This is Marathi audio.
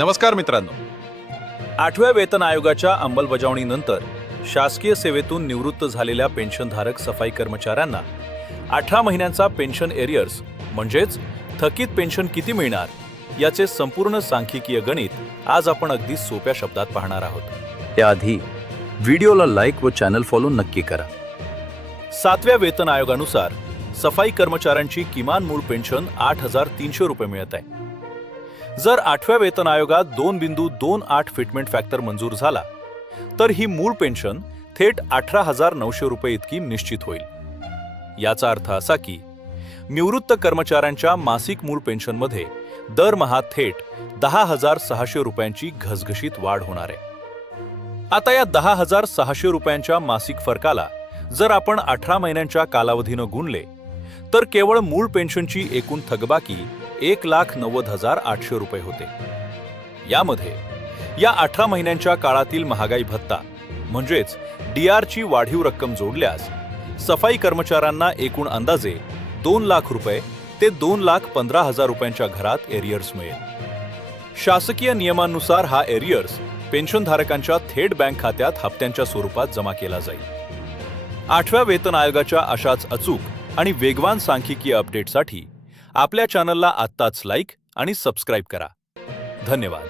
नमस्कार मित्रांनो. 8व्या वेतन आयोगाच्या अंमलबजावणीनंतर शासकीय सेवेतून निवृत्त झालेल्या पेन्शनधारक सफाई कर्मचाऱ्यांना 18 महिन्यांचा पेन्शन एरियर्स म्हणजेच थकीत पेन्शन किती मिळणार याचे संपूर्ण सांख्यिकीय गणित आज आपण अगदी सोप्या शब्दात पाहणार आहोत. त्याआधी व्हिडिओला लाईक व चॅनल फॉलो नक्की करा. 7व्या वेतन आयोगानुसार सफाई कर्मचाऱ्यांची किमान मूळ पेन्शन 8,300 रुपये मिळत आहे. जर 8व्या वेतन आयोगात 2.28 फिटमेंट फॅक्टर मंजूर झाला तर ही मूळ पेन्शन थेट 18,900 रुपये इतकी निश्चित होईल. याचा अर्थ असा की निवृत्त कर्मचाऱ्यांच्या मासिक मूळ पेन्शनमध्ये दरमहा थेट 10,600 रुपयांची घसघशीत वाढ होणार आहे. आता या 10,600 रुपयांच्या मासिक फरकाला जर आपण 18 महिन्यांच्या कालावधीनं गुणले तर केवळ मूळ पेन्शनची एकूण थकबाकी 1,90,800 रुपये होते. यामध्ये या 18 महिन्यांच्या काळातील महागाई भत्ता म्हणजेच DRची वाढीव रक्कम जोडल्यास सफाई कर्मचाऱ्यांना एकूण अंदाजे 2 लाख रुपये ते 2,15,000 रुपयांच्या घरात एरियर्स मिळेल. शासकीय नियमांनुसार हा एरियर्स पेन्शनधारकांच्या थेट बँक खात्यात हप्त्यांच्या स्वरूपात जमा केला जाईल. 8व्या वेतन आयोगाच्या अशाच अचूक आणि वेगवान सांख्यिकीय अपडेटसाठी आपल्या चॅनलला आत्ताच लाईक आणि सबस्क्राईब करा. धन्यवाद.